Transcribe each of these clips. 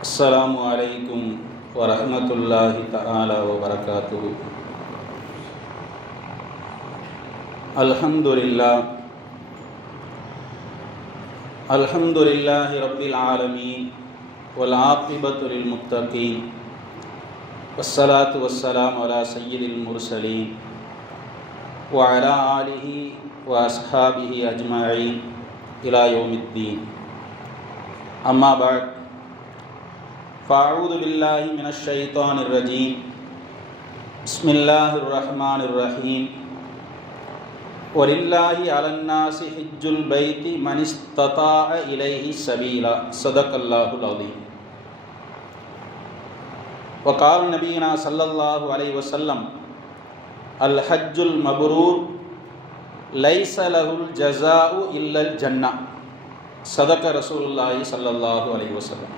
السلام عليكم ورحمة الله تعالى وبركاته. الحمد لله رب العالمين والعاقبة للمتقين والصلاة والسلام على سيد المرسلين وعلى آله وأصحابه أجمعين إلى يوم الدين. أما بعد، فأعوذ بالله من الشيطان الرجيم. بسم الله الرحمن الرحيم. ولله على الناس حج البيت من استطاع إليه سبيلا. صدق الله العظيم. وقال نبينا صلى الله عليه وسلم: الحج المبرور ليس له الجزاء إلا الجنة. صدق رسول الله صلى الله عليه وسلم.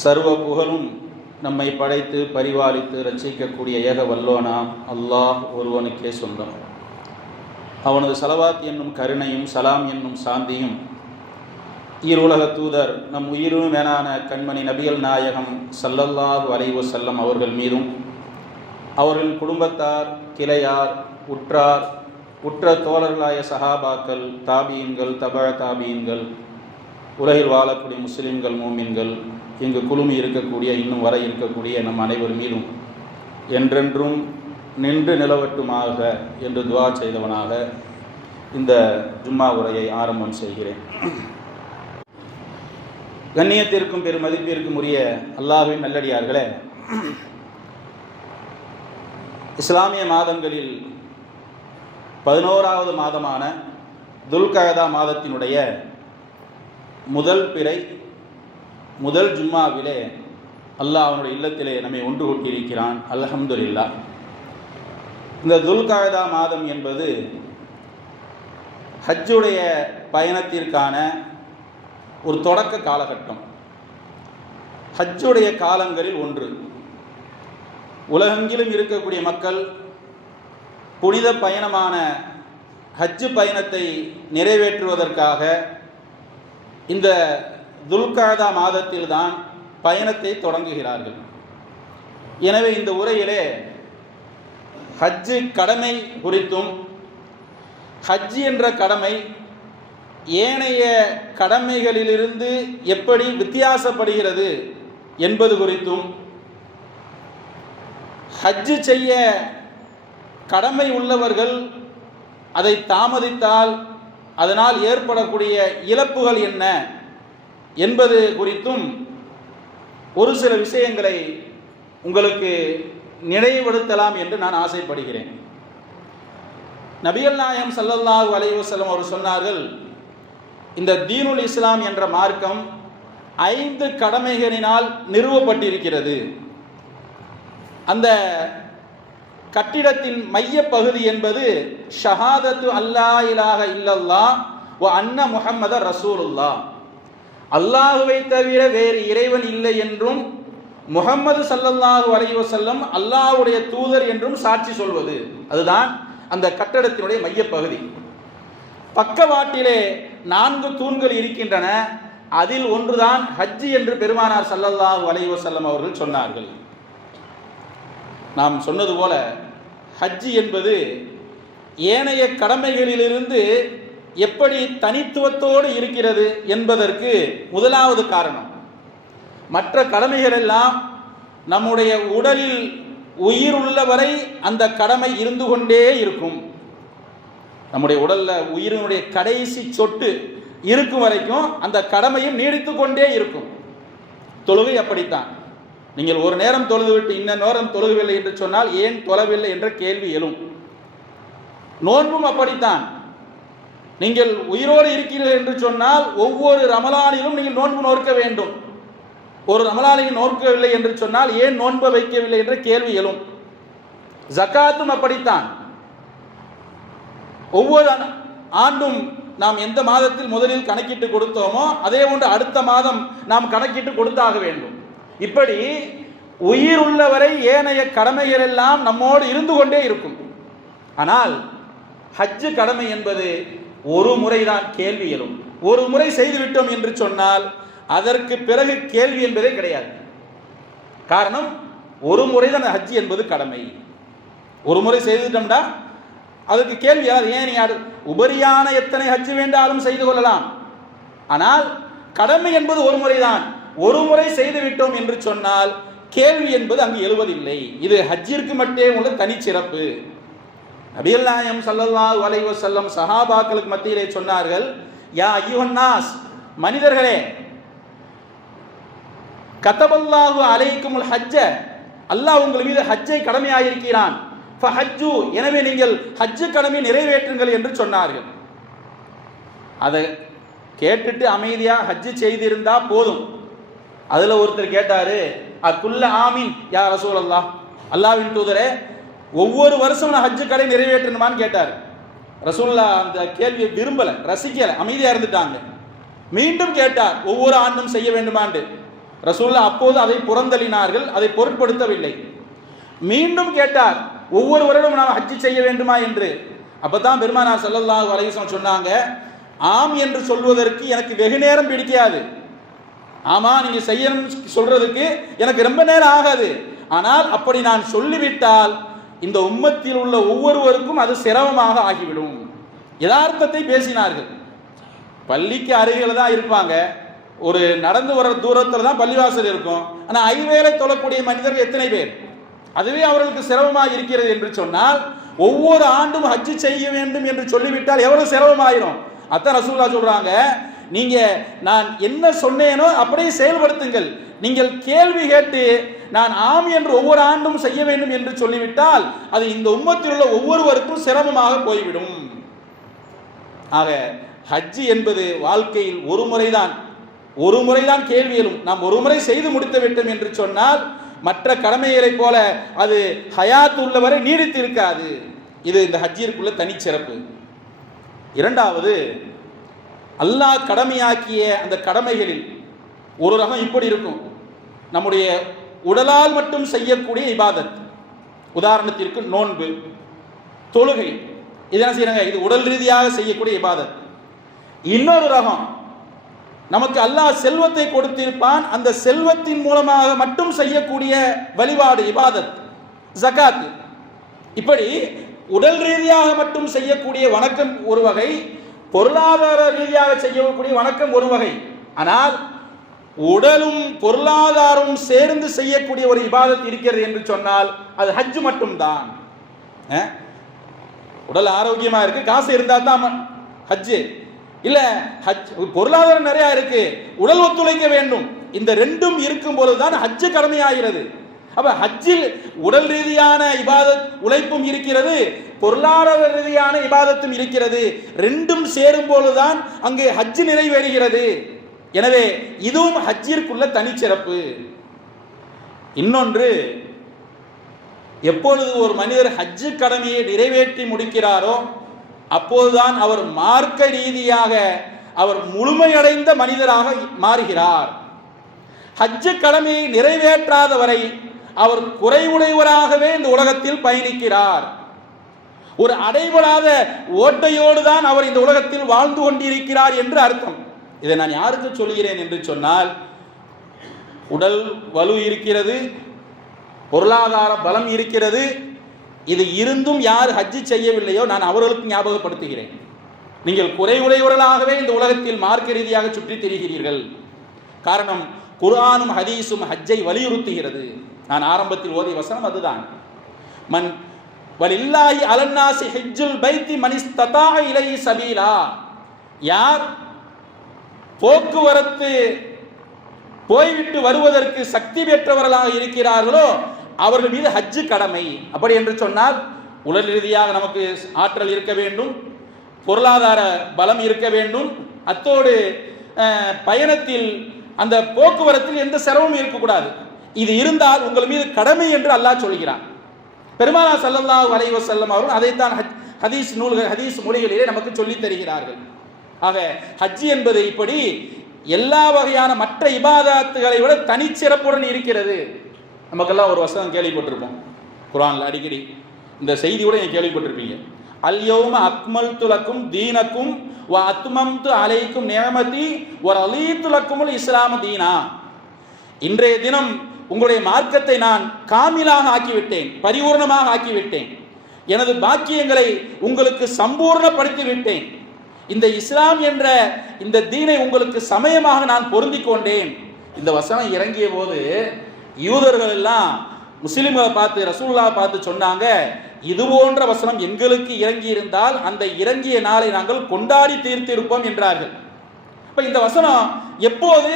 சர்வ புகழும் நம்மை படைத்து பரிபாலித்து ரட்சிக்கக்கூடிய ஏக வல்லோனாம் அல்லாஹ் ஒருவனுக்கே சொந்தம். அவனது ஸலவாத் என்னும் கருணையும் சலாம் என்னும் சாந்தியும் ஈருலக தூதர் நம் உயிரும் மேலான கண்மணி நபிகள் நாயகம் ஸல்லல்லாஹு அலைஹி வஸல்லம் அவர்கள் மீதும், அவர்கள் குடும்பத்தார், கிளையார், உற்ற தோழர்களாய சஹாபாக்கள், தாபீன்கள், தபஅ தாபீன்கள், உலகில் வாழக்கூடிய முஸ்லிம்கள், மூமின்கள், இங்கு குழுமி இருக்கக்கூடிய, இன்னும் வர இருக்கக்கூடிய நம் அனைவர் மீதும் என்றென்றும் நின்று நிலவட்டுமாக என்று துஆ செய்தவனாக இந்த ஜும்மா உரையை ஆரம்பம் செய்கிறேன். கண்ணியத்திற்கும் பெருமதிப்பிற்கும் உரிய அல்லாஹ்வின் நல்லடியார்களே, இஸ்லாமிய மாதங்களில் 11வது மாதமான துல்கஅதா மாதத்தினுடைய முதல் பிறை முதல் ஜும்மாவிலே அல்லாஹ் அவனுடைய இல்லத்திலே நம்மை ஒன்று கூட்டியிருக்கிறான். அல்ஹம்துலில்லாஹ். இந்த துல்கஅதா மாதம் என்பது ஹஜ்ஜுடைய பயணத்திற்கான ஒரு தொடக்க காலகட்டம். ஹஜ்ஜுடைய காலங்களில் ஒன்று. உலகெங்கிலும் இருக்கக்கூடிய மக்கள் புனித பயணமான ஹஜ்ஜு பயணத்தை நிறைவேற்றுவதற்காக இந்த துல்கஅதா மாதத்தில்தான் பயணத்தை தொடங்குகிறார்கள். எனவே இந்த உரையிலே ஹஜ்ஜு கடமை குறித்தும், ஹஜ் என்ற கடமை ஏனைய கடமைகளிலிருந்து எப்படி வித்தியாசப்படுகிறது என்பது குறித்தும், ஹஜ்ஜு செய்ய கடமை உள்ளவர்கள் அதை தாமதித்தால் அதனால் ஏற்படக்கூடிய இழப்புகள் என்ன என்பது குறித்தும் ஒரு சில விஷயங்களை உங்களுக்கு நினைவுபடுத்தலாம் என்று நான் ஆசைப்படுகிறேன். நபிகள் நாயகம் ஸல்லல்லாஹு அலைஹி வஸல்லம் அவர் சொன்னார்கள், இந்த தீனுல் இஸ்லாம் என்ற மார்க்கம் 5 கடமைகளினால் நிறுவப்பட்டிருக்கிறது. அந்த கட்டிடத்தின் மைய பகுதி என்பது ஷஹாதத்து அல்லா இலாஹ இல்லல்லாஹ் வ அன்ன முஹம்மதர் ரசூலுல்லாஹ், அல்லாஹுவை தவிர வேறு இறைவன் இல்லை என்றும் முஹம்மது ஸல்லல்லாஹு அலைஹி வஸல்லம் அல்லாஹ்வுடைய தூதர் என்றும் சாட்சி சொல்வது. அதுதான் அந்த கட்டடத்தினுடைய மையப்பகுதி. பக்கவாட்டிலே 4 தூண்கள் இருக்கின்றன. அதில் ஒன்றுதான் ஹஜ் என்று பெருமானார் ஸல்லல்லாஹு அலைஹி வஸல்லம் அவர்கள் சொன்னார்கள். நாம் சொன்னது போல ஹஜ் என்பது ஏனைய கடமைகளிலிருந்து எப்படி தனித்துவத்தோடு இருக்கிறது என்பதற்கு முதலாவது காரணம், மற்ற கடமைகள் எல்லாம் நம்முடைய உடலில் உயிர் உள்ளவரை அந்த கடமை இருந்து கொண்டே இருக்கும். நம்முடைய உடல்ல உயிரினுடைய கடைசி சொட்டு இருக்கும் வரைக்கும் அந்த கடமையும் நீடித்து கொண்டே இருக்கும். தொழுகை அப்படித்தான். நீங்கள் ஒரு நேரம் தொழுதுவிட்டு இன்ன நேரம் தொழுகவில்லை என்று சொன்னால் ஏன் தொழவில்லை என்ற கேள்வி எழும். நோன்பும் அப்படித்தான். நீங்கள் உயிரோடு இருக்கிறீர்கள் என்று சொன்னால் ஒவ்வொரு ரமலானிலும் நீங்கள் நோன்பு நோக்க வேண்டும். ஒரு ரமலானில் நோக்கவில்லை என்று சொன்னால் ஏன் நோன்பு வைக்கவில்லை என்ற கேள்வி எழும். ஜகாத்தும் அப்படித்தான். ஒவ்வொரு ஆண்டும் நாம் எந்த மாதத்தில் முதலில் கணக்கிட்டு கொடுத்தோமோ அதே போன்று அடுத்த மாதம் நாம் கணக்கிட்டு கொடுத்தாக வேண்டும். இப்படி உயிர் உள்ளவரை ஏனைய கடமைகள் எல்லாம் நம்மோடு இருந்து கொண்டே இருக்கும். ஆனால் ஹஜ்ஜு கடமை என்பது ஒரு முறைதான் கேள்வி எழும். ஒரு முறை செய்துவிட்டோம் என்று சொன்னால் அதற்கு பிறகு கேள்வி என்பதே கிடையாது. காரணம், ஒரு முறை தான் ஹஜ் என்பது கடமை. ஒரு முறை செய்துட்டோம்னா அதுக்கு கேள்வி ஏன் யார் உபரியான எத்தனை ஹஜ் வேண்டாலும் செய்து கொள்ளலாம். ஆனால் கடமை என்பது ஒரு முறைதான். ஒரு முறை செய்து விட்டோம் என்று சொன்னால் கேள்வி என்பது அங்கு எழுவதில்லை. இது ஹஜ்ஜிற்கு மட்டுமே உள்ள தனிச்சிறப்பு. நபிகள் நாயகம் ஸல்லல்லாஹு அலைஹி வஸல்லம் சஹாபாக்களுக்கு மத்தியிலே சொன்னார்கள், யா அய்யுஹன் நாஸ், மனிதர்களே, கதபல்லாஹு அலைக்குமுல் ஹஜ்ஜ, அல்லாஹ் உங்கள் மீது ஹஜ்ஜை கடமையாயிருக்கிறான், ஃபஹஜ்ஜு, எனவே நீங்கள் ஹஜ்ஜு கடமை நிறைவேற்றுங்கள் என்று சொன்னார்கள். அதை கேட்டுட்டு அமைதியா ஹஜ்ஜு செய்திருந்தா போதும். அதுல ஒருத்தர் கேட்டாரு, அக்குல்ல ஆமீன் யா ரசூலல்லாஹ், அல்லாஹ்வின் தூதரே, ஒவ்வொரு வருஷம் நான் ஹஜ்ஜு கடை நிறைவேற்றணுமான்னு கேட்டார். ரசூலுல்லாஹ் அந்த கேள்வியை விரும்பல, ரசிக்கல, அமைதியா இருந்துட்டாங்க. மீண்டும் கேட்டார், ஒவ்வொரு ஆண்டும் செய்ய வேண்டுமாண்டு. ரசூலுல்லாஹ் அப்போது அதை புறந்தள்ளினார்கள், அதை பொருட்படுத்தவில்லை. மீண்டும் கேட்டார், ஒவ்வொரு வருடம் நாம் ஹஜ்ஜு செய்ய வேண்டுமா என்று. அப்பதான் பெருமானார் ஸல்லல்லாஹு அலைஹி வஸல்லம் சொன்னாங்க, ஆம் என்று சொல்வதற்கு எனக்கு வெகு நேரம் பிடிக்காது. ஆமா, நீங்க செய்யணும் சொல்றதுக்கு எனக்கு ரொம்ப நேரம் ஆகாது. ஆனால் அப்படி நான் சொல்லிவிட்டால் இந்த உம்மத்தில் உள்ள ஒவ்வொருவருக்கும் அது சிரமமாக ஆகிவிடும். யதார்த்தத்தை பேசினார்கள். பள்ளிக்கு அருகில் தான் இருப்பாங்க, ஒரு நடந்து வர தூரத்தில் தான் பள்ளிவாசல் இருக்கும். ஆனால் ஐவேளை தொழக்கூடிய மனிதர்கள் எத்தனை பேர்? அதுவே அவர்களுக்கு சிரமமாக இருக்கிறது என்று சொன்னால் ஒவ்வொரு ஆண்டும் ஹஜ்ஜு செய்ய வேண்டும் என்று சொல்லிவிட்டால் எவ்வளவு சிரமமாயிரும். அதான் ரசூலுல்லாஹ் சொல்றாங்க, நீங்க நான் என்ன சொன்னேனோ அப்படியே செயல்படுத்துங்கள். நீங்கள் கேள்வி கேட்டு நான் ஆம் என்று ஒவ்வொரு ஆண்டும் செய்ய வேண்டும் என்று சொல்லிவிட்டால் அது இந்த உம்மத்தில் உள்ள ஒவ்வொருவருக்கும் சிரமமாக போய்விடும். ஆக ஹஜ்ஜி என்பது வாழ்க்கையில் ஒரு முறைதான் கேள்வி எழும். நாம் ஒரு முறை செய்து முடித்து விட்டோம் என்று சொன்னால் மற்ற கடமைகளை போல அது ஹயாத் உள்ளவரை நீடித்து இருக்காது. இது இந்த ஹஜ்ஜிற்குள்ள தனிச்சிறப்பு. இரண்டாவது, அல்லாஹ் கடமையாக்கிய அந்த கடமைகளில் ஒரு ரகம் இப்படி இருக்கும், நம்முடைய உடலால் மட்டும் செய்யக்கூடிய இபாதத். உதாரணத்திற்கு நோன்பு, தொழுகை, இது என்ன செய்யறாங்க, இது உடல் ரீதியாக செய்யக்கூடிய இபாதத். இன்னொரு ரகம், நமக்கு அல்லாஹ் செல்வத்தை கொடுத்திருப்பான், அந்த செல்வத்தின் மூலமாக மட்டும் செய்யக்கூடிய வழிபாடு இபாதத், ஜகாத். இப்படி உடல் ரீதியாக மட்டும் செய்யக்கூடிய வணக்கம் ஒரு வகை, பொருளாதார ரீதியாக செய்யக்கூடிய வணக்கம் ஒரு வகை. ஆனால் உடலும் பொருளாதாரமும் சேர்ந்து செய்யக்கூடிய ஒரு இபாதத் இருக்கிறது என்று சொன்னால் அது ஹஜ் மட்டும்தான். உடல் ஆரோக்கியமா இருக்கு, காசு இருந்தா தான் ஹஜ் இல்ல. ஹஜ் பொருளாதாரம் நிறைய இருக்கு, உடல் ஒத்துழைக்க வேண்டும், இந்த ரெண்டும் இருக்கும் பொழுதுதான் ஹஜ் கடமையாகிறது. அப்ப ஹஜ்ஜில் உடல் ரீதியான இபாதத் உழைப்பும் இருக்கிறது, பொருளாதார ரீதியான இபாதத்தும் இருக்கிறது. ரெண்டும் சேரும் பொழுதுதான் அங்கே ஹஜ் நிறைவேறுகிறது. எனவே இதுவும் ஹஜ்ஜிற்குள்ள தனிச்சிறப்பு. இன்னொன்று, எப்பொழுது ஒரு மனிதர் ஹஜ்ஜு கடமையை நிறைவேற்றி முடிக்கிறாரோ அப்போதுதான் அவர் மார்க்க ரீதியாக அவர் முழுமையடைந்த மனிதராக மாறுகிறார். ஹஜ்ஜு கடமையை நிறைவேற்றாத வரை அவர் குறைவுடையவராகவே இந்த உலகத்தில் பயணிக்கிறார். ஒரு அடைபடாத ஓட்டையோடு தான் அவர் இந்த உலகத்தில் வாழ்ந்து கொண்டிருக்கிறார் என்று அர்த்தம். இதை நான் யாருக்கு சொல்கிறேன் என்று சொன்னால், உடல் வலு இருக்கிறது, பொருளாதார பலம் இருக்கிறது, இது இருந்தும் யார் ஹஜ்ஜு செய்யவில்லையோ நான் அவர்களுக்கு ஞாபகப்படுத்துகிறேன், நீங்கள் குறைவுடையவர்களாகவே இந்த உலகத்தில் மார்க்க ரீதியாக சுற்றி திரிகிறீர்கள். காரணம், குர்ஆனும் ஹதீஸும் ஹஜ்ஜை வலியுறுத்துகிறது. நான் ஆரம்பத்தில் ஓதிய வசனம் அதுதான். மன் வலில்லாஹி அலன்னாசி ஹஜ்ஜுல் பைத்தி மன் இஸ்ததா இலைஹி சபீலா, யார் போக்குவரத்து போய்விட்டு வருவதற்கு சக்தி பெற்றவர்களாக இருக்கிறார்களோ அவர்கள் மீது ஹஜ்ஜு கடமை. அப்படி என்று சொன்னால் உடல் ரீதியாக நமக்கு ஆற்றல் இருக்க வேண்டும், பொருளாதார பலம் இருக்க வேண்டும், அத்தோடு பயணத்தில் அந்த போக்குவரத்தில் எந்த சிரமமும் இருக்கக்கூடாது. இது இருந்தால் உங்கள் மீது கடமை என்று அல்லாஹ் சொல்கிறான். பெருமானார் ஸல்லல்லாஹு அலைஹி வஸல்லம் அவர்கள் அதைத்தான் ஹதீஸ் நூல்கள், ஹதீஸ் மொழிகளிலே நமக்கு சொல்லித் தருகிறார்கள். ஆக ஹஜ் என்பது இப்படி எல்லா வகையான மற்ற இபாதத்துகளை விட தனிச்சிறப்புடன் இருக்கிறது. நமக்கெல்லாம் ஒரு வசனம் கேள்விப்பட்டிருப்போம் குர்ஆன்ல, அடிக்கடி இந்த செய்தி கூட நீங்க கேள்விப்பட்டிருப்பீங்க. அல் யௌம அக்மல்து லக்கும் தீனக்கும் வ அத்மம்து அலைக்கும் நிஅமதி வ ரலீது லக்குமுல் இஸ்லாம தீனா. இன்றைய தினம் உங்களுடைய மார்க்கத்தை நான் காமிலாக ஆக்கிவிட்டேன், பரிபூர்ணமாக ஆக்கிவிட்டேன், எனது பாக்கியங்களை உங்களுக்கு சம்பூர்ணப்படுத்தி விட்டேன், இந்த இஸ்லாம் என்ற இந்த தீனை உங்களுக்கு சமயமாக நான் பொருந்திக் கொண்டேன். இந்த வசனம் இறங்கிய போது யூதர்கள் எல்லாம் முஸ்லிம்களை பார்த்து, ரசூலுல்லாஹ் பார்த்து சொன்னாங்க, இது போன்ற வசனம் எங்களுக்கு இறங்கி இருந்தால் அந்த இறங்கிய நாளை நாங்கள் கொண்டாடி தீர்த்திருப்போம் என்றார்கள். இப்போ இந்த வசனம் எப்போது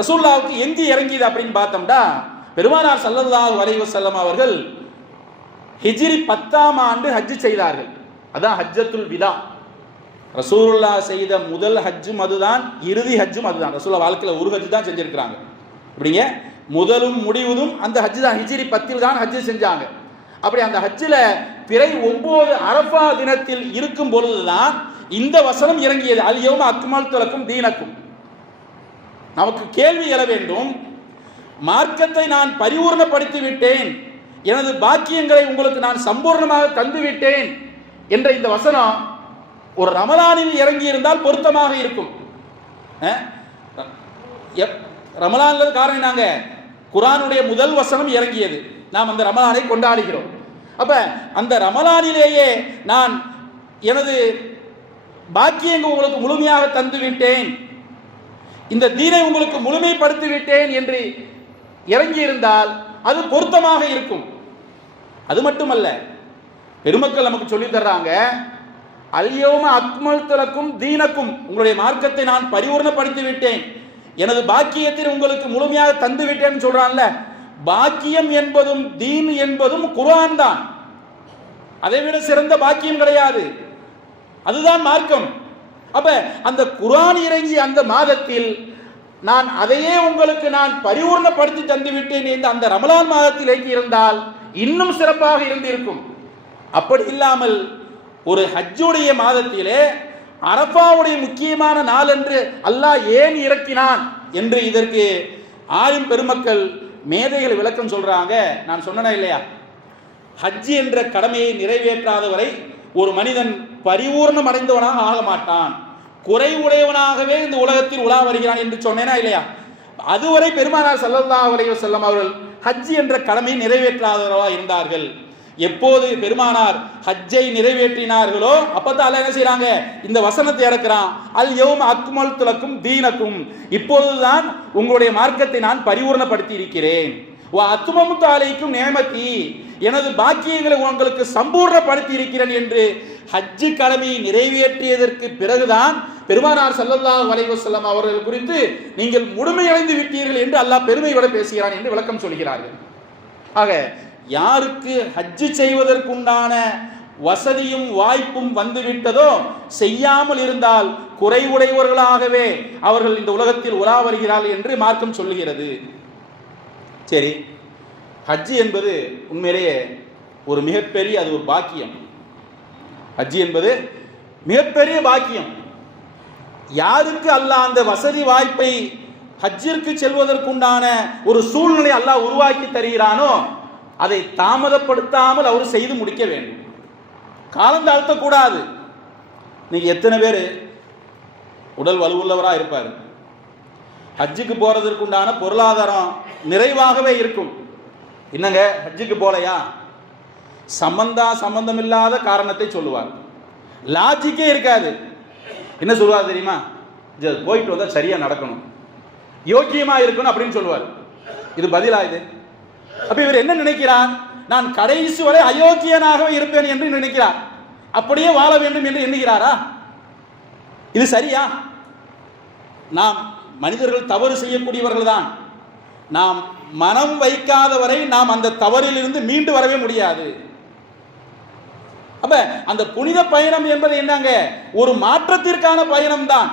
ரசூலுல்லாஹ்வுக்கு எங்கு இறங்கியது அப்படின்னு பார்த்தோம்னா, பெருமானார் ஸல்லல்லாஹு அலைஹி வஸல்லம் அவர்கள் ஹிஜ்ரி 10ஆம் ஆண்டு ஹஜ் செய்தார்கள். அதான் ஹஜ்ஜத்துல் விதா. ரசூலுல்லாஹ் செய்த முதல் ஹஜ்ஜும் அதுதான், இறுதி ஹஜ்ஜும் அதுதான். ரசூலுல்லாஹ் வாழ்க்கையில் ஒரு ஹஜ் தான் செஞ்சிருக்கிறாங்க. இப்படிங்க முதலும் முடிவதும் அந்த ஹஜ் தான். ஹிஜ்ரி 10 தான் ஹஜ் செஞ்சாங்க. அப்படி அந்த ஹஜ்ஜில் பிறை 9 அரஃபா தினத்தில் இருக்கும் பொழுதுதான் இந்த வசனம் இறங்கியது. அல் யௌம அக்மல்து லக்கும் தீனக்கும். நமக்கு கேள்வி எழ வேண்டும், மார்க்கத்தை நான் பரிபூர்ணப்படுத்தி விட்டேன், எனது பாக்கியங்களை உங்களுக்கு நான் சம்பூர்ணமாக தந்து விட்டேன் என்ற இந்த வசனம் ஒரு ரமலானில் இறங்கி இருந்தால் பொருத்தமாக இருக்கும். ரமலான்ல காரணம் நாங்க குர்ஆனுடைய முதல் வசனம் இறங்கியது, நாம் அந்த ரமலானை கொண்டாடுகிறோம். அப்ப அந்த ரமலானிலேயே நான் எனது பாக்கியங்கள் உங்களுக்கு முழுமையாக தந்து விட்டேன், இந்த தீனை உங்களுக்கு முழுமைப்படுத்தி விட்டேன் என்று இறங்கி இருந்தால் அது பொருத்தமாக இருக்கும். அது மட்டுமல்ல, பெருமக்கள் நமக்கு சொல்லி தர்றாங்க, அல் யௌம அக்மல்து லக்கும் தீனக்கும், உங்களுடைய மார்க்கத்தை நான் பரிபூர்ணப்படுத்தி விட்டேன், எனது பாக்கியத்தை உங்களுக்கு முழுமையாக தந்து விட்டேன்னு சொல்றான்ல. பாக்கியம் என்பதும் தீன் என்பதும் குர்ஆன் தான். அதை விட சிறந்த பாக்கியம் கிடையாது, அதுதான் மார்க்கம். அப்ப அந்த குர்ஆன் இறங்கிய அந்த மாதத்தில் நான் அதையே உங்களுக்கு நான் பரிபூர்ணப்படுத்தி தந்து விட்டேன் என்று அந்த ரமலான் மாதத்தில் இறங்கி இருந்தால் இன்னும் சிறப்பாக இருந்திருக்கும். அப்படி இல்லாமல் ஒரு ஹஜ்ஜுடைய மாதத்திலே அரஃபாவுடைய முக்கியமான நாள் என்று அல்லாஹ் ஏன் இறக்கினான் என்று இதற்கு ஆலிம் பெருமக்கள் மேதைகள் விளக்கம் சொல்றாங்க. நான் சொன்னேனா இல்லையா, ஹஜ் என்ற கடமையை நிறைவேற்றாதவரை ஒரு மனிதன் பரிபூர்ணம் அடைந்தவனாக ஆக மாட்டான், குறைவுடையவனாகவே இந்த உலகத்தில் உலா வருகிறான் என்று சொன்னேனா இல்லையா. அதுவரை பெருமானார் ஸல்லல்லாஹு அலைஹி வஸல்லம் அவர்கள் ஹஜ் என்ற கடமையை நிறைவேற்றாதவராக இருந்தார்கள். எப்போது பெருமானார் ஹஜ்ஜை நிறைவேற்றினார்களோ அப்பதான் அல்லாஹ் என்ன செய்றாங்க, இந்த வசனத்தை இறக்குறான், அல் யௌம அக்மல்து லக்கும் தீனக்கும், இப்போதுதான் உங்களுடைய மார்க்கத்தை நான் பரிபூர்ணப்படுத்தி இருக்கிறேன், வ அத்மம்து அலைக்கும் நிஅமதி, எனது பாக்கியங்களை உங்களுக்கு சம்பூர்ணப்படுத்தி இருக்கிறேன் என்று ஹஜ்ஜு கடமையை நிறைவேற்றியதற்கு பிறகுதான் பெருமானார் ஸல்லல்லாஹு அலைஹி வஸல்லம் அவர்கள் குறித்து நீங்கள் முழுமையடைந்து விட்டீர்கள் என்று அல்லாஹ் பெருமையோட பேசுகிறான் என்று விளக்கம் சொல்கிறார்கள். ஆக யாருக்கு ஹஜ்ஜு செய்வதற்குண்டான வசதியும் வாய்ப்பும் வந்துவிட்டதோ, செய்யாமல் இருந்தால் குறைவுடையவர்களாகவே அவர்கள் இந்த உலகத்தில் உலா வருகிறார்கள் என்று மார்க்கம் சொல்லுகிறது. சரி, ஹஜ்ஜு என்பது உண்மையிலேயே ஒரு மிகப்பெரிய, அது ஒரு பாக்கியம். ஹஜ்ஜு என்பது மிகப்பெரிய பாக்கியம். யாருக்கு அல்லாஹ் அந்த வசதி வாய்ப்பை ஹஜ்ஜிற்கு செல்வதற்குண்டான ஒரு சூழ்நிலை அல்லாஹ் உருவாக்கி தருகிறானோ அதை தாமதப்படுத்தாமல் அவர் செய்து முடிக்க வேண்டும், காலம் தாழ்த்தக்கூடாது. நீங்க எத்தனை பேர் உடல் வலுவுள்ளவராக இருப்பார், ஹஜ்ஜுக்கு போறதற்குண்டான பொருளாதாரம் நிறைவாகவே இருக்கும், என்னங்க ஹஜ்ஜுக்கு போலையா, சம்பந்தம் இல்லாத காரணத்தை சொல்லுவார், லாஜிக்கே இருக்காது. என்ன சொல்லுவார் தெரியுமா, போயிட்டு வந்தா சரியா நடக்கணும், யோக்கியமா இருக்கணும் அப்படின்னு சொல்லுவார். இது பதிலா இது? அப்ப இவர் என்ன நினைக்கிறார், நான் கடைசி வரை அயோக்கியனாகவே இருப்பேன் என்று நினைக்கிறார், அப்படியே வாழ வேண்டும் என்று எண்ணுகிறாரா? இது சரியா? நாம் மனிதர்கள் தவறு செய்யக்கூடியவர்கள் தான். நாம் மனம் வைக்காதவரை நாம் அந்த தவறில் இருந்து மீண்டு வரவே முடியாது. அப்ப அந்த புனித பயணம் என்பது என்னங்க, ஒரு மாற்றத்திற்கான பயணம் தான்.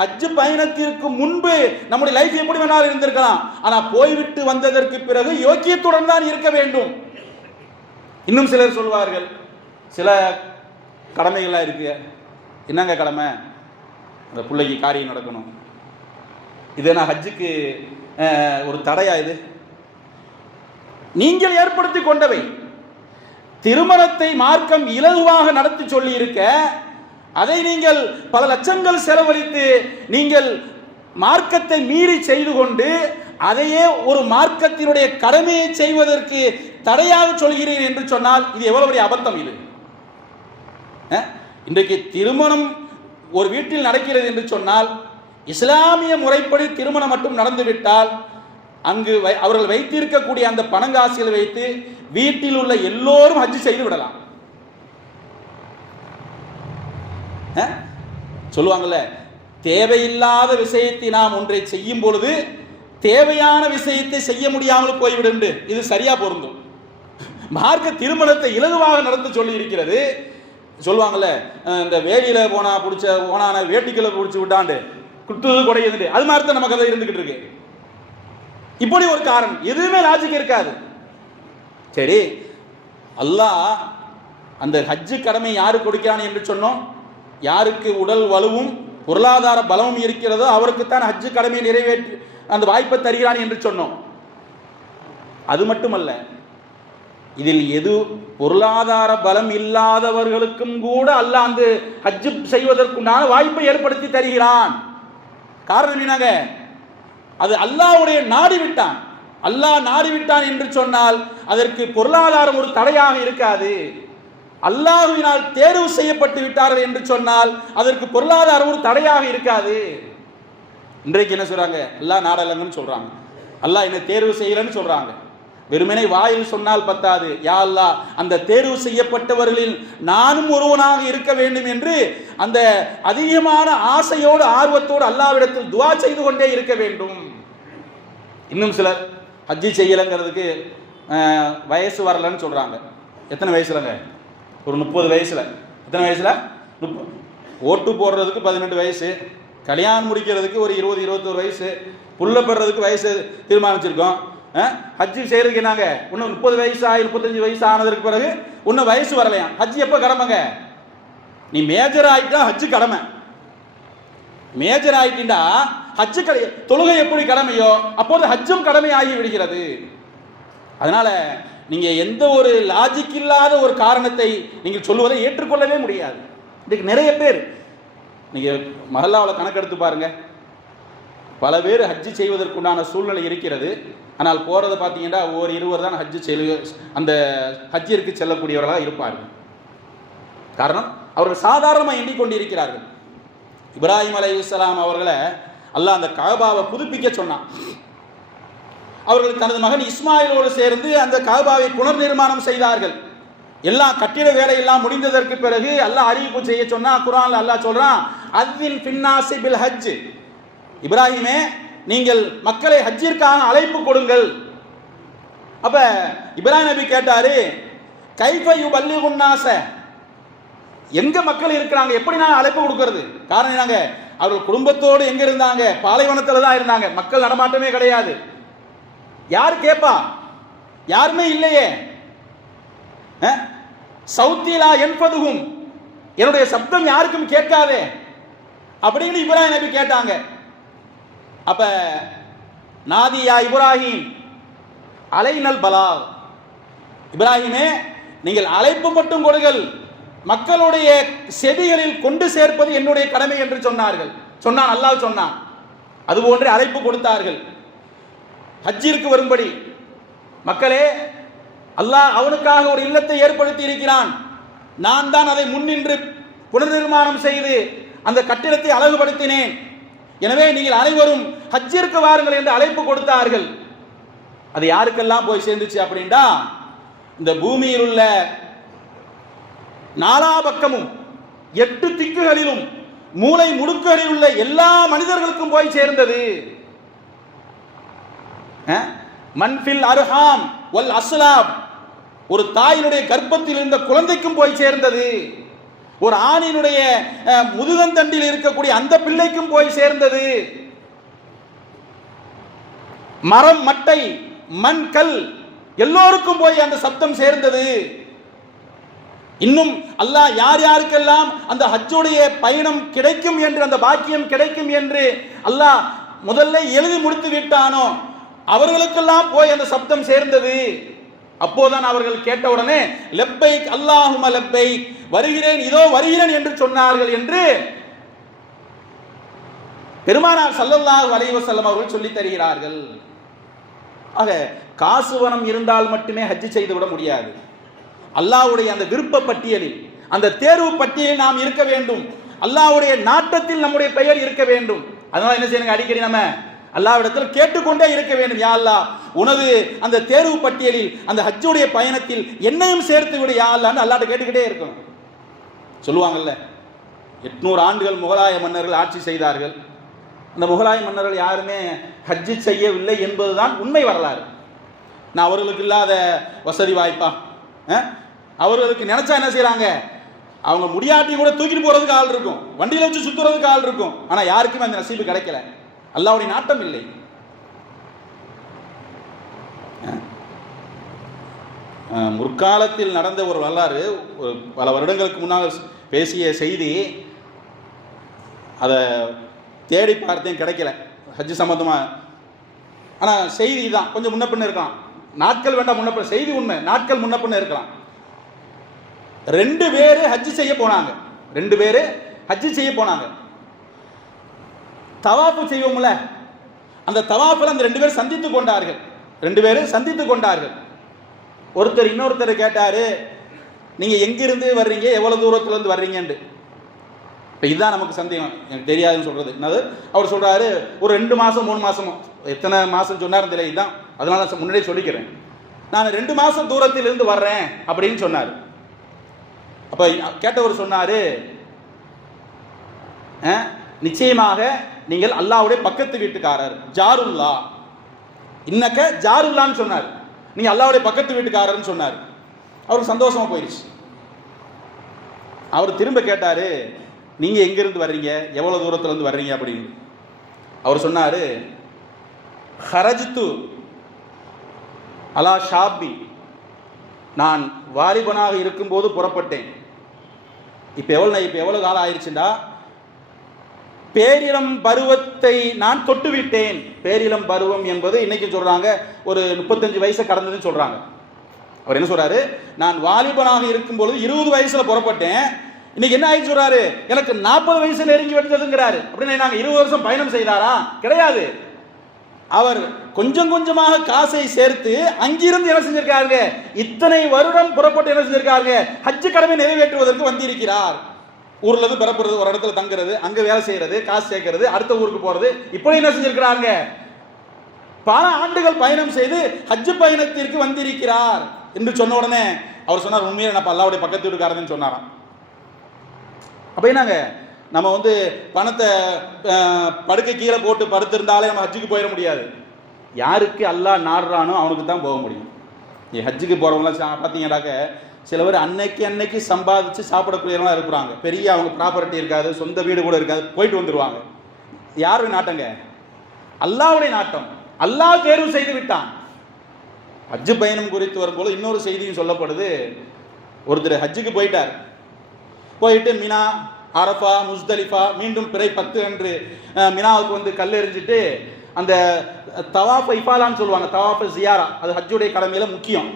ஹஜ் பயணத்திற்கு முன்பு நம்முடைய லைஃப் எப்படி வேணாலும் இருந்திருக்கலாம், ஆனா போய்விட்டு வந்ததற்கு பிறகு யோக்கியத்துடன் தான் இருக்க வேண்டும். இன்னும் சிலர் சொல்வார்கள், சில கடமைகள்லாம் இருக்கு. என்னங்க கடமை? அந்த பிள்ளைக்கு காரியம் நடக்கணும், இது என்ன ஹஜ்ஜுக்கு ஒரு தடையா? இது நீங்கள் ஏற்படுத்தி கொண்டவை. திருமணத்தை மார்க்கம் இலகுவாக நடத்தி சொல்லி இருக்க, அதை நீங்கள் பல லட்சங்கள் செலவழித்து நீங்கள் மார்க்கத்தை மீறி செய்து கொண்டு அதையே ஒரு மார்க்கத்தினுடைய கடமையை செய்வதற்கு தடையாக சொல்கிறேன் என்று சொன்னால் இது எவ்வளவு பெரிய அபத்தம் இது. இன்றைக்கு திருமணம் ஒரு வீட்டில் நடக்கிறது என்று சொன்னால் இஸ்லாமிய முறைப்படி திருமணம் மட்டும் நடந்துவிட்டால் அங்கு அவர்கள் வைத்திருக்கக்கூடிய அந்த பணங்காசிகளை வைத்து வீட்டில் உள்ள எல்லோரும் ஹஜ் செய்து விடலாம். சொல்லுவாங்கல்ல, தேவையில்லாத விஷயத்தை நாம் ஒன்றை செய்யும் பொழுது தேவையான விஷயத்தை செய்ய முடியாமல் போய்விடு. இது சரியா பொருந்தும். மார்க்க திருமணத்தை இலகுவாக நடந்து சொல்லி இருக்கிறது. சொல்லுவாங்கல்ல, இந்த வேலியில போனா பிடிச்ச ஓனான வேட்டிகளை பிடிச்சி விட்டாண்டு குத்துது குடையுது, அது மாதிரி தான் நமக்கு அதை இருந்துகிட்டு இருக்கு. இப்படி ஒரு காரணம், எதுவுமே லாஜிக் இருக்காது. சரி, அல்லாஹ் அந்த ஹஜ்ஜு கடமை யாருக்கு கொடுக்கிறான் என்று சொன்னோம்? யாருக்கு உடல் வலுவும் பொருளாதார பலமும் இருக்கிறதோ அவருக்குத்தான் ஹஜ்ஜு கடமையை நிறைவேற்றி அந்த வாய்ப்பை தருகிறான் என்று சொன்னோம். அது மட்டுமல்ல, இதில் எது பொருளாதார பலம் இல்லாதவர்களுக்கும் கூட அல்லாஹ் அந்த ஹஜ்ஜு செய்வதற்குண்டான வாய்ப்பை ஏற்படுத்தி தருகிறான். காரணம் என்னங்க? அது அல்லாஹ்வுடைய நாடிவிட்டான். அல்லாஹ் நாடிவிட்டான் என்று சொன்னால் அதற்கு பொருளாதாரம் ஒரு தடையாக இருக்காது. அல்லாஹ்வினால் தேர்வு செய்யப்பட்டு விட்டார்கள் என்று சொன்னால் அதற்கு பொருளாதாரம் ஒரு தடையாக இருக்காது. இன்றைக்கு என்ன சொல்றாங்க? அல்லாஹ் நாடலங்கன்னு சொல்றாங்க, அல்லாஹ் என்ன தேர்வு செய்யலன்னு சொல்றாங்க. வெறுமனை வாயில் சொன்னால் பத்தாது, யா அல்லாஹ் அந்த தேர்வு செய்யப்பட்டவர்களில் நானும் ஒருவனாக இருக்க வேண்டும் என்று அந்த அதிகமான ஆசையோடு ஆர்வத்தோடு அல்லாஹ்விடத்தில் துஆ செய்து கொண்டே இருக்க வேண்டும். இன்னும் சிலர் ஹஜ்ஜி செய்யலைங்கிறதுக்கு வயசு வரலன்னு சொல்றாங்க. எத்தனை வயசுலங்க? ஒரு 30 வயசுல. எத்தனை வயசுல? 30. ஓட்டு போடுறதுக்கு 18 வயசு, கல்யாணம் முடிக்கிறதுக்கு ஒரு 20-21 வயசு, புள்ள பெறதுக்கு வயசு தீர்மானிச்சிருக்கோம். ஹஜ்ஜி செய்யறதுக்கு என்னாங்க? இன்னும் 30 வயசு 35 வயசு ஆனதற்கு பிறகு இன்னும் வயசு வரலையா? ஹஜ்ஜி எப்போ கடமைங்க? நீ மேஜர் ஆகிட்டா ஹஜ்ஜு கடமை. மேஜர் ஆகிட்டா ஹஜ்ஜு தொழுகை எப்படி கடமையோ அப்போது ஹஜ்ஜும் கடமை ஆகி விடுகிறது. அதனால நீங்க எந்த ஒரு லாஜிக் இல்லாத ஒரு காரணத்தை நீங்கள் சொல்லுவதை ஏற்றுக்கொள்ளவே முடியாது. இன்னைக்கு நிறைய பேர், நீங்க மஹல்லாவில் கணக்கெடுத்து பாருங்க, பல பேர் ஹஜ்ஜி செய்வதற்குண்டான சூழ்நிலை இருக்கிறது. ஆனால் போறதை பார்த்தீங்கன்னா ஒரு 20 தான் அந்த ஹஜ்ஜிற்கு செல்லக்கூடியவர்களாக இருப்பார்கள். காரணம், அவர்கள் சாதாரணமாக எண்ணிக்கொண்டிருக்கிறார்கள். இப்ராஹிம் அலைஹிஸ்ஸலாம் அவர்களை அல்லாஹ் அந்த கஅபாவை புதுப்பிக்க சொன்னான். அவர்கள் தனது மகன் இஸ்மாயிலோடு சேர்ந்து அந்த கஅபாவை புனர் நிர்மாணம் செய்தார்கள். எல்லாம் கட்டிட வேலையெல்லாம் முடிந்ததற்கு பிறகு அல்லாஹ் அறிவிப்பு செய்ய சொன்னா. குர்ஆன்ல அல்லாஹ் சொல்றான், அஸ்ஸின் ஃபின்னாஸி பில் ஹஜ், இப்ராஹிமே நீங்கள் மக்களை ஹஜ்ஜிற்கான அழைப்பு கொடுங்கள். அப்ப இப்ராஹிம் நபி கேட்டாரு, கைஃப யுபல்லிகுன் நாஸ, எங்க மக்கள் இருக்கிறாங்க, எப்படி நான் அழைப்பு கொடுக்கிறது? காரணம் என்னங்க? அவர்கள் குடும்பத்தோடு எங்க இருந்தாங்க? பாலைவனத்தில் தான் இருந்தாங்க. மக்கள் நடமாட்டமே கிடையாது. யார் கேட்பா? யாருமே இல்லையே. சௌத்திலா என்பதுகும், என்னுடைய சப்தம் யாருக்கும் கேட்காதே அப்படின்னு இப்ராஹிம் நபி கேட்டாங்க. அப்ப நாதியா இப்ராஹிம் அலைனல் பலாக், இப்ராஹிமே நீங்கள் அழைப்பு மட்டும் கொடுங்கள், மக்களுடைய செவிகளில் கொண்டு சேர்ப்பது என்னுடைய கடமை என்று சொன்னார்கள். சொன்னான், அல்லாஹ் சொன்னான். அதுபோன்று அழைப்பு கொடுத்தார்கள் ஹஜ்ஜிற்கு வரும்படி. மக்களே, அல்லாஹ் அவனுக்காக ஒரு இல்லத்தை ஏற்படுத்தி இருக்கிறான். நான் தான் அதை முன்னின்று புனர்நிர்மாணம் செய்து அந்த கட்டிடத்தை அழகுபடுத்தினேன். எனவே நீங்கள் அனைவரும் ஹஜ்ஜிற்கு வாருங்கள் என்று அழைப்பு கொடுத்தார்கள். அது யாருக்கெல்லாம் போய் சேர்ந்துச்சு அப்படின்னா, இந்த பூமியில் உள்ள நாலா பக்கமும் 8 திக்குகளிலும் மூளை முடுக்குகளில் உள்ள எல்லா மனிதர்களுக்கும் போய் சேர்ந்தது. மன்ஃபில் அர்ஹாம் வல் அஸ்லாப், ஒரு தாயினுடைய கர்ப்பத்தில் இருந்த குழந்தைக்கும் போய் சேர்ந்தது. ஒரு ஆணினுடைய முதுகந்தண்டில் இருக்கக்கூடிய அந்த பிள்ளைக்கும் போய் சேர்ந்தது. மரம், மட்டை, மண், கல் எல்லோருக்கும் போய் அந்த சப்தம் சேர்ந்தது. இன்னும் அல்லாஹ் யார் யாருக்கெல்லாம் அந்த ஹஜ்ஜுடைய பயணம் கிடைக்கும் என்று, அந்த பாக்கியம் கிடைக்கும் என்று அல்லாஹ் முதல்ல எழுதி முடித்து விட்டானோ அவர்களுக்கெல்லாம் போய் அந்த சப்தம் சேர்ந்தது. அப்போதான் அவர்கள் கேட்ட உடனே லப்பைக் அல்லாஹும்ம லப்பைக், வருகிறேன் இதோ வருகிறேன் என்று சொன்னார்கள் என்று பெருமானார் ஸல்லல்லாஹு அலைஹி வஸல்லம் அவர்கள் சொல்லி தருகிறார்கள். ஆக காசு பணம் இருந்தால் மட்டுமே ஹஜ் செய்து விட முடியாது. அல்லாஹ்வுடைய அந்த விருப்ப பட்டியலில், அந்த தேர்வு பட்டியலில் நாம் இருக்க வேண்டும். அல்லாஹ்வுடைய நாட்டத்தில் நம்முடைய பெயர் இருக்க வேண்டும். அதனால என்ன செய்யணும், அடிக்கடி நம்ம அல்லாஹ்விடத்தில் கேட்டுக்கொண்டே இருக்க வேண்டும். யா அல்லாஹ், உனது அந்த தேர்வு பட்டியலில் அந்த ஹஜ்ஜுடைய பயணத்தில் என்னையும் சேர்த்து விடு யா அல்லாஹ்னு அல்லாஹ்ட்ட கேட்டுக்கிட்டே இருக்கணும். சொல்லுவாங்கல்ல, 800 ஆண்டுகள் முகலாய மன்னர்கள் ஆட்சி செய்தார்கள். அந்த முகலாய மன்னர்கள் யாருமே ஹஜ்ஜு செய்யவில்லை என்பதுதான் உண்மை வரலாறு. நான் அவர்களுக்கு இல்லாத வசதி வாய்ப்பா, அவர்களுக்கு நினைச்சா என்ன செய்யறாங்க, அவங்க முடியாட்டியும் கூட தூக்கிட்டு போறதுக்கு ஆள் இருக்கும், வண்டியில வச்சு சுத்துறதுக்கு ஆள் இருக்கும். ஆனா யாருக்குமே அந்த நசீபு கிடைக்கல. அல்லாஹ்வுடைய நாட்டம் இல்லை. முற்காலத்தில் நடந்த ஒரு வரலாறு, பல வருடங்களுக்கு முன்னால் பேசிய செய்தி, அதை தேடி பார்த்தேன், கிடைக்கல ஹஜ் சம்பந்தமா. ஆனால் செய்தி தான், கொஞ்சம் முன்ன பின்ன இருக்கலாம், நாட்கள் வேண்டாம் முன்ன பின்ன, செய்தி உண்மை, நாட்கள் முன்ன பின்ன இருக்கலாம். 2 பேர் ஹஜ் செய்ய போனாங்க. 2 பேர் ஹஜ் செய்ய போனாங்க. தவாப்பு செய்வோம்ல, அந்த தவாப்பில் அந்த 2 பேர் சந்தித்து கொண்டார்கள். 2 பேர் சந்தித்து கொண்டார்கள். ஒருத்தர் இன்னொருத்தர் கேட்டாரு, நீங்க எங்கிருந்து வர்றீங்க, எவ்வளவு தூரத்துல இருந்து வர்றீங்கன்னு. இப்போ இதுதான் நமக்கு சந்தேகம், எனக்கு தெரியாதுன்னு சொல்றது என்னது. அவர் சொல்றாரு, ஒரு 2 மாசம் 3 மாசமோ, எத்தனை மாசம் சொன்னார் தெரியல, இதுதான், அதனால முன்னாடியே சொல்லிக்கிறேன், நான் 2 மாசம் தூரத்தில் இருந்து வர்றேன் அப்படின்னு சொன்னார். அப்ப கேட்டவர் சொன்னாரு, நிச்சயமாக நீங்கள் அல்லாஹ்வுடைய பக்கத்து வீட்டுக்காரர், ஜாருல்லா, இன்னக்க ஜாருல்லான்னு சொன்னார், நீங்க அல்லாஹ்வுடைய பக்கத்து வீட்டுக்காரர்னு சொன்னார். அவருக்கு சந்தோஷமா போயிடுச்சு. அவர் திரும்ப கேட்டாரு, நீங்க எங்கிருந்து வர்றீங்க, எவ்வளவு தூரத்துல இருந்து வர்றீங்க அப்படின்னு. அவர் சொன்னாரு, ஹரஜ்து அலா ஷாபி, நான் வாலிபனாக இருக்கும்போது புறப்பட்டேன். இப்போ எவ்வளவு காலம் ஆயிடுச்சுண்டா, பேரிளம் பருவத்தை நான் தொட்டு விட்டேன். பேரிளம் பருவம் என்பது இன்னைக்கு சொல்றாங்க ஒரு 35 வயசை கடந்ததுன்னு சொல்றாங்க. அவர் என்ன சொல்றாரு, நான் வாலிபனாக இருக்கும்போது 20 வயசுல புறப்பட்டேன், இன்னைக்கு என்ன ஆயிடுச்சு சொல்றாரு, எனக்கு 40 வயசுல நெருங்கி விட்டதுங்கிறாரு. அப்படின்னு நாங்க 20 வருஷம் பயணம் செய்தாரா? கிடையாது. அவர் கொஞ்சம் கொஞ்சமாக காசை சேர்த்து அங்கிருந்து என்ன செஞ்சிருக்காருங்க, இத்தனை வருடம் புறப்பட்டு என்ன செஞ்சிருக்காருங்க, ஹஜ் கடமை நிறைவேற்றுவதற்கு வந்திருக்கிறார். ஊர்ல இருந்து பெறப்படுறது, ஒரு இடத்துல தங்குறது, அங்க வேலை செய்யறது, காசு சேர்க்கிறது, அடுத்த ஊருக்கு போறது, இப்படி என்ன செஞ்சிருக்கிறாங்க, பல ஆண்டுகள் பயணம் செய்து ஹஜ் பயணத்திற்கு வந்திருக்கிறார் என்று சொன்ன உடனே அவர் சொன்னார், உண்மையிலே நான் அல்லாஹ்வுடைய பக்கத்து வீட்டுக்காரன்னு சொன்னாராம். அப்ப என்னங்க, நம்ம பணத்தை படுக்கை கீழே போட்டு படுத்திருந்தாலே நம்ம ஹஜ்ஜுக்கு போயிட முடியாது. யாருக்கு அல்லாஹ் நாடுறானோ அவனுக்கு தான் போக முடியும். நீ ஹஜ்ஜுக்கு போறவங்களாம் பார்த்தீங்கன்னாக்க சில பேர் அன்னைக்கு சம்பாதிச்சு சாப்பிடக்கூடியவங்களாம் இருக்கிறாங்க. பெரிய அவங்க ப்ராப்பர்ட்டி இருக்காது, சொந்த வீடு கூட இருக்காது, போயிட்டு வந்துடுவாங்க. யாருடைய நாட்டங்க? அல்லாஹ்வுடைய நாட்டம். அல்லாஹ் தேர்வு செய்து விட்டான். ஹஜ்ஜு பயணம் குறித்து வரும்போது இன்னொரு செய்தியும் சொல்லப்படுது. ஒருத்தர் ஹஜ்ஜுக்கு போயிட்டார், போயிட்டு மினா, அரஃபா, முஸ்தலிஃபா, மீண்டும் பிறை 10 அன்று மினாவுக்கு கல் எறிஞ்சிட்டு அந்த தவாஃப இஃபாலான்னு சொல்லுவாங்க, தவாஃப ஜியாரா, அது ஹஜ்ஜுடைய கடமையில முக்கியம்.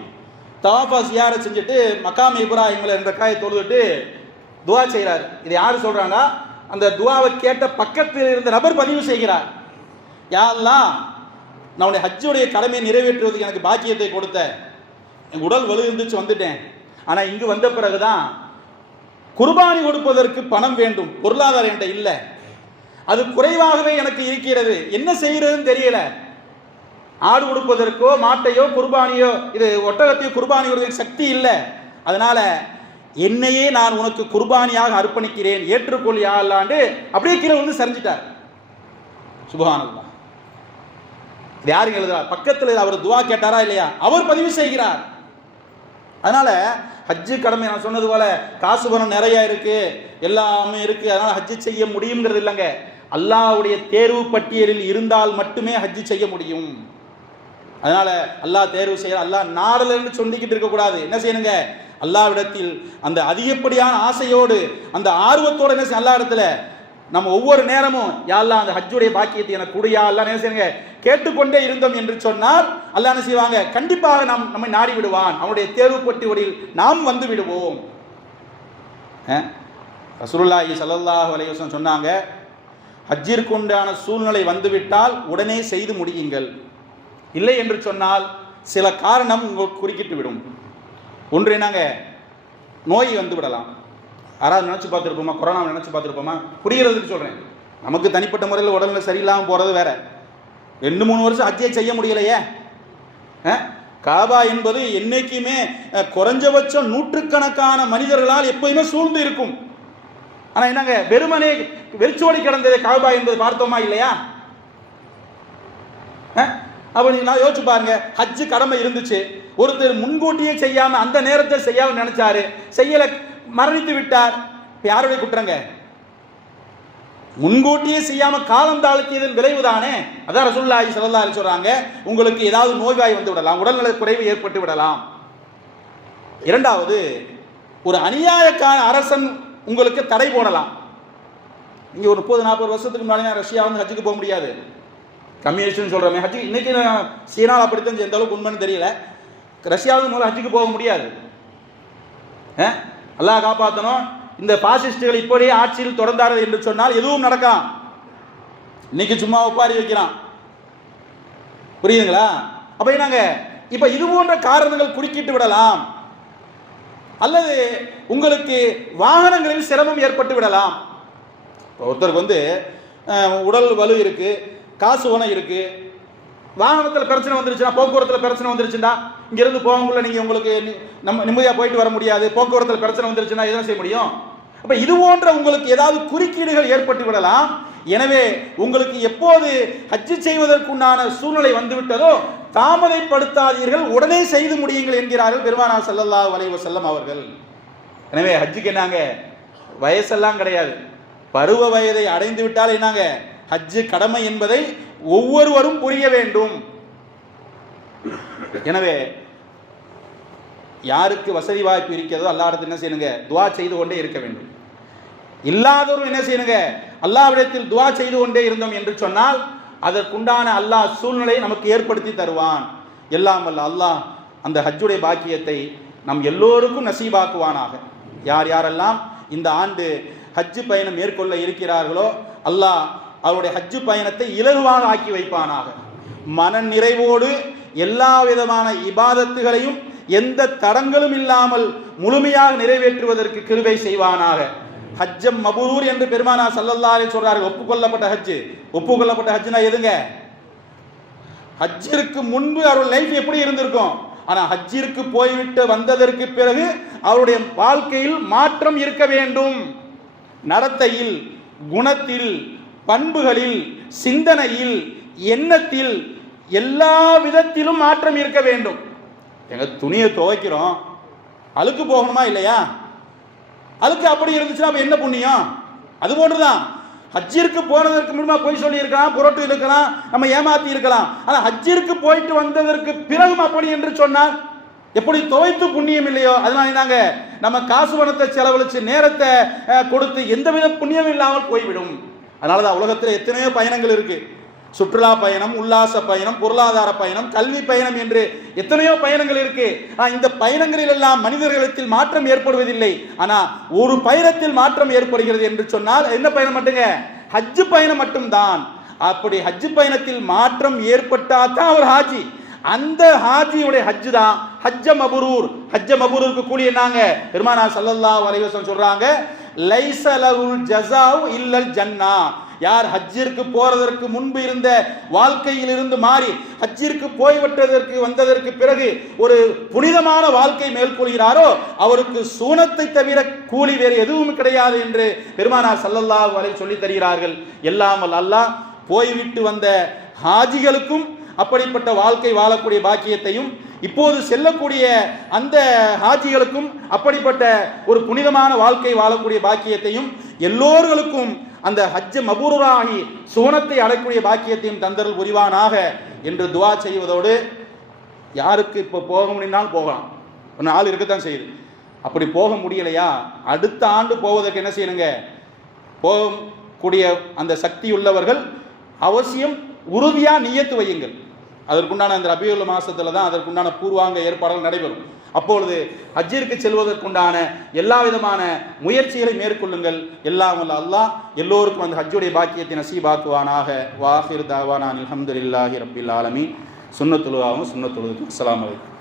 தவாஃபா ஜியாரா செஞ்சுட்டு மகாம் இப்ராஹிம்ல 2 ரக்காயை தொழுதுட்டு துவா செய்கிறார். இது யாரு சொல்றாங்க? அந்த துவாவை கேட்ட பக்கத்தில் இருந்த நபர் பதிவு செய்கிறார், யா அல்லாஹ், நான் உன்னுடைய ஹஜ்ஜுடைய கடமையை நிறைவேற்றுவதற்கு எனக்கு பாக்கியத்தை கொடுத்த, என் உடல் வலு இருந்துச்சு வந்துட்டேன், ஆனா இங்கு வந்த பிறகுதான் குர்பானி கொடுப்பதற்கு பணம் வேண்டும், பொருளாதாரம் என்கிட்ட இல்லை, அது குறைவாகவே எனக்கு இருக்கிறது, என்ன செய்யறதுன்னு தெரியல. ஆடு கொடுப்பதற்கோ மாட்டையோ குர்பானியோ, இது ஒட்டகத்தையோ குர்பானி கொடுக்க சக்தி இல்லை, அதனால என்னையே நான் உனக்கு குர்பானியாக அர்ப்பணிக்கிறேன், ஏற்றுக்கொள் யா அல்லாஹ்னு அப்படியே கீழே சரிஞ்சிட்டார். சுப்ஹானல்லாஹ். இது யாருங்க எழுதுறா? பக்கத்தில் அவர் துவா கேட்டாரா இல்லையா, அவர் பதிவு செய்கிறார். அதனால ஹஜ்ஜு கடமை நான் சொன்னது போல காசு பணம் நிறைய இருக்கு, எல்லாமே இருக்கு, அதனால ஹஜ்ஜு செய்ய முடியுங்கிறது இல்லைங்க. அல்லாஹ்வுடைய தேர்வு பட்டியலில் இருந்தால் மட்டுமே ஹஜ்ஜு செய்ய முடியும். அதனால அல்லாஹ் தேர்வு செய்ய, அல்லாஹ் நாடலன்னு சொல்லிக்கிட்டு இருக்கக்கூடாது. என்ன செய்யணுங்க, அல்லாஹ்விடத்தில் அந்த அதிகப்படியான ஆசையோடு அந்த ஆர்வத்தோடு என்ன செய்ய, அல்லாஹ் இடத்துல நம்ம ஒவ்வொரு நேரமும் யா அல்லாஹ் அந்த ஹஜ்ஜுடைய பாக்கியத்தை எனக்கு குடியா அல்லாஹ் என்ன செய்யுங்க கேட்டுக்கொண்டே இருந்தோம் என்று சொன்னால் அல்லாஹ் என்ன செய்வாங்க, கண்டிப்பாக நம்மை நாடி விடுவான், அவனுடைய தேர்வு பட்டியலில் நாம் வந்து விடுவோம். ரசூலுல்லாஹி ஸல்லல்லாஹு அலைஹி வஸல்லம் சொன்னாங்க, ஹஜ்ஜிற்கு உண்டான சூழ்நிலை வந்துவிட்டால் உடனே செய்து முடியுங்கள், இல்லை என்று சொன்னால் சில காரணம் உங்களுக்கு குறுக்கிட்டு விடும். ஒன்று என்னங்க, நோய் வந்து விடலாம். யாராவது நினச்சி பார்த்துருப்போமா, கொரோனா நினச்சி பார்த்துருப்போமா? புரிகிறதுக்கு சொல்கிறேன். நமக்கு தனிப்பட்ட முறையில் உடல்நிலை சரியில்லாமல் போகிறது வேற. 2-3 வருஷம் ஹஜ்ஜே செய்ய முடியலையே. காபா என்பது என்னைக்குமே குறைஞ்சபட்சம் நூற்றுக்கணக்கான மனிதர்களால் எப்போயுமே சூழ்ந்து இருக்கும். ஆனால் என்னங்க, வெறுமனே வெறிச்சோடி கிடந்தது காபா என்பது பார்த்தோமா இல்லையா? அப்போ நான் யோசிச்சு பாருங்க, ஹஜ்ஜு கடமை இருந்துச்சு, ஒருத்தர் முன்கூட்டியே செய்யாம அந்த நேரத்தில் செய்யாம நினைச்சாரு, செய்யல, மரணித்து விட்டார். யாருடைய குற்றங்க? முன்கூட்டியே செய்யாம காலம் தாழ்த்தியதன் விளைவுதானே. அதான் ரசூலுல்லாஹி ஸல்லல்லாஹு அலைஹி சொல்றாங்க, உங்களுக்கு ஏதாவது நோய்வாய் வந்து விடலாம், உடல்நல குறைவு ஏற்பட்டு விடலாம். இரண்டாவது, ஒரு அநியாயக்கார அரசன் உங்களுக்கு தடை போடலாம். இங்க ஒரு 30-40 வருஷத்துக்கு முன்னாடி ரஷ்யா வந்து ஹஜ்ஜுக்கு போக முடியாது, கம்யூனிஸ்ட்னு சொல்றோமே, ஹஜ்ஜு இன்னைக்கு சீனாவில் அப்படித்தான், எந்த அளவுக்கு உண்மைன்னு தெரியல. ரஷ்யாவுக்கு முதல்ல ஹஜ்ஜுக்கு போக முடியாது. அல்லாஹ் காப்பாற்றணும். இந்த பாசிஸ்டுகள் இப்படியே ஆட்சியில் தொடர்ந்தார்கள் என்று சொன்னால் எதுவும் நடக்கலாம். இன்னைக்கு சும்மா ஒப்பாரி வைக்கிறான், புரியுதுங்களா? அப்ப என்னங்க, இப்ப இது போன்ற காரணங்கள் குறுக்கிட்டு விடலாம், அல்லது உங்களுக்கு வாகனங்களில் சிரமம் ஏற்பட்டு விடலாம். ஒருத்தருக்கு வந்து உடல் வலு இருக்கு, காசு உணவு இருக்கு, வாகனத்தில் பிரச்சனை வந்துருச்சுன்னா, போக்குவரத்தில் பிரச்சனை வந்துருச்சுன்னா, இங்கிருந்து போகக்குள்ள நீங்கள் உங்களுக்கு நம்ம நிம்மதியாக போயிட்டு வர முடியாது. போக்குவரத்தில் பிரச்சனை வந்துருச்சுன்னா எதுவும் செய்ய முடியும்? அப்போ இது போன்ற உங்களுக்கு ஏதாவது குறுக்கீடுகள் ஏற்பட்டு விடலாம். எனவே உங்களுக்கு எப்போது ஹஜ்ஜு செய்வதற்குண்டான சூழ்நிலை வந்துவிட்டதோ தாமதைப்படுத்தாதீர்கள், உடனே செய்து முடியுங்கள் என்கிறார்கள் பெருமானார் ஸல்லல்லாஹு அலைஹி வஸல்லம் அவர்கள். எனவே ஹஜ்ஜுக்கு என்னங்க வயசெல்லாம் கிடையாது, பருவ வயதை அடைந்து விட்டால் என்னங்க ஹஜ்ஜு கடமை என்பதை ஒவ்வொருவரும் புரிய வேண்டும். எனவே யாருக்கு வசதி வாய்ப்பு இருக்கிறதோ அல்லாஹ்விடத்தில் என்ன செய்யணுங்க, துஆ செய்து கொண்டே இருக்க வேண்டும். இல்லாதவரும் என்ன செய்யணுங்க, அல்லாஹ்விடத்தில் துஆ செய்து கொண்டே இருந்தோம் என்று சொன்னால் அதற்குண்டான அல்லாஹ் சூழ்நிலையை நமக்கு ஏற்படுத்தி தருவான். எல்லாம் வல்ல அல்லாஹ் அந்த ஹஜ்ஜுடைய பாக்கியத்தை நம் எல்லோருக்கும் நசீபாக்குவானாக. யார் யாரெல்லாம் இந்த ஆண்டு ஹஜ்ஜு பயணம் மேற்கொள்ள இருக்கிறார்களோ அல்லாஹ் அவருடைய ஹஜ்ஜு பயணத்தை இலகுவாக ஆக்கி வைப்பானாக. மன நிறைவோடு எல்லா விதமான இபாதத்துகளையும் எந்த தடங்களும் இல்லாமல் முழுமையாக நிறைவேற்றுவதற்கு கிருபை செய்வானாக. ஹஜ்ஜம் மபூர் என்று பெருமானார் ஸல்லல்லாஹு அலைஹி சொல்றார்கள். ஒப்புக்கொள்ளப்பட்ட ஹஜ்ஜு. ஒப்புக்கொள்ளப்பட்ட ஹஜ்ஜுனா எதுங்க? ஹஜ்ஜிற்கு முன்பு அவருடைய லைஃப் எப்படி இருந்திருக்கும், ஆனா ஹஜ்ஜிற்கு போய்விட்டு வந்ததற்கு பிறகு அவருடைய வாழ்க்கையில் மாற்றம் இருக்க வேண்டும். நடத்தையில், குணத்தில், பண்புகளில், சிந்தனையில், எண்ணத்தில், எல்லா விதத்திலும் மாற்றம் இருக்க வேண்டும். எங்க துணியை துவைக்கிறோம், அழுக்கு போகணுமா இல்லையா? அழுக்கு அப்படி இருந்துச்சுன்னா அப்ப என்ன புண்ணியம்? அது போன்றுதான் ஹஜ்ஜிற்கு போனதற்கு முன்பா போய் சொல்லி இருக்கலாம், புரட்டு இருக்கலாம், நம்ம ஏமாத்தி இருக்கலாம். ஆனா ஹஜ்ஜிற்கு போயிட்டு வந்ததற்கு பிறகும் அப்படி என்று சொன்னால் எப்படி துவைத்து புண்ணியம் இல்லையோ, அதனால நாங்க நம்ம காசு பணத்தை செலவழிச்சு நேரத்தை கொடுத்து எந்தவித புண்ணியம் இல்லாமல் போய்விடும். அதனாலதான் உலகத்தில் எத்தனையோ பயணங்கள் இருக்கு. சுற்றுலா பயணம், உல்லாச பயணம், பொருளாதார பயணம், கல்வி பயணம் என்று எத்தனையோ பயணங்கள் இருக்கு. இந்த பயணங்களில் எல்லாம் மனிதர்களிடத்தில் மாற்றம் ஏற்படுவதில்லை. ஆனா ஒரு பயணத்தில் மாற்றம் ஏற்படுகிறது என்று சொன்னால் என்ன பயணம் மட்டுங்க? ஹஜ்ஜு பயணம் மட்டும்தான். அப்படி ஹஜ்ஜு பயணத்தில் மாற்றம் ஏற்பட்டாதான் அவர் ஹாஜி. அந்த ஹாஜியுடைய ஹஜ்ஜு தான் ஹஜ்ஜ மபரூர். ஹஜ்ஜ மபரூருக்கு கூலி என்னங்க? பெருமானார் ஸல்லல்லாஹு அலைஹி வஸல்லம் சொல்றாங்க, லைஸ லஹுல் ஜஸாஉ இல்லல் ஜன்னா. யார் ஹஜ்ஜிற்கு போறதற்கு முன்பு இருந்த வாழ்க்கையில் இருந்து மாறி ஹஜ்ஜிற்கு போய்விட்டதற்கு வந்ததற்கு பிறகு ஒரு புனிதமான வாழ்க்கை மேற்கொள்கிறாரோ அவருக்கு சூனத்தை தவிர கூலி வேறு எதுவும் கிடையாது என்று பெருமானார் ஸல்லல்லாஹு அலைஹி சொல்லி தருகிறார்கள். எல்லாமல் அல்லாஹ் போய்விட்டு வந்த ஹாஜிகளுக்கும் அப்படிப்பட்ட வாழ்க்கை வாழக்கூடிய பாக்கியத்தையும், இப்போது செல்லக்கூடிய அந்த ஹாஜிகளுக்கும் அப்படிப்பட்ட ஒரு புனிதமான வாழ்க்கை வாழக்கூடிய பாக்கியத்தையும், எல்லோர்களுக்கும் அந்த ஹஜ்ஜ மபூராகி சோனத்தை அடையக்கூடிய பாக்கியத்தையும் தந்தருள் புரிவானாக என்று துஆ செய்வதோடு, யாருக்கு இப்போ போக முடியும்னாலும் போகலாம், ஒரு நாள் இருக்கத்தான் செய்யுது. அப்படி போக முடியலையா, அடுத்த ஆண்டு போவதற்கு என்ன செய்யணுங்க? கூடிய அந்த சக்தி உள்ளவர்கள் அவசியம் உறுதியாக நியத்து வையுங்கள். அதற்குண்டான அந்த ரபியுல் மாதத்தில் தான் அதற்குண்டான பூர்வாங்க ஏற்பாடுகள் நடைபெறும். அப்பொழுது ஹஜ்ஜிற்கு செல்வதற்குண்டான எல்லா விதமான முயற்சிகளை மேற்கொள்ளுங்கள். எல்லாம் வல்ல அல்லாஹ் எல்லோருக்கும் அந்த ஹஜ்ஜுடைய பாக்கியத்தை நசீபாக்குவானாக. வாஹிர் தாவானா அல்ஹம்துலில்லாஹி ரப்பில் ஆலமீன். சுன்னத்துலுவாவும் சுன்னத்துலுக்கும். அஸ்ஸலாமு அலைக்கும்.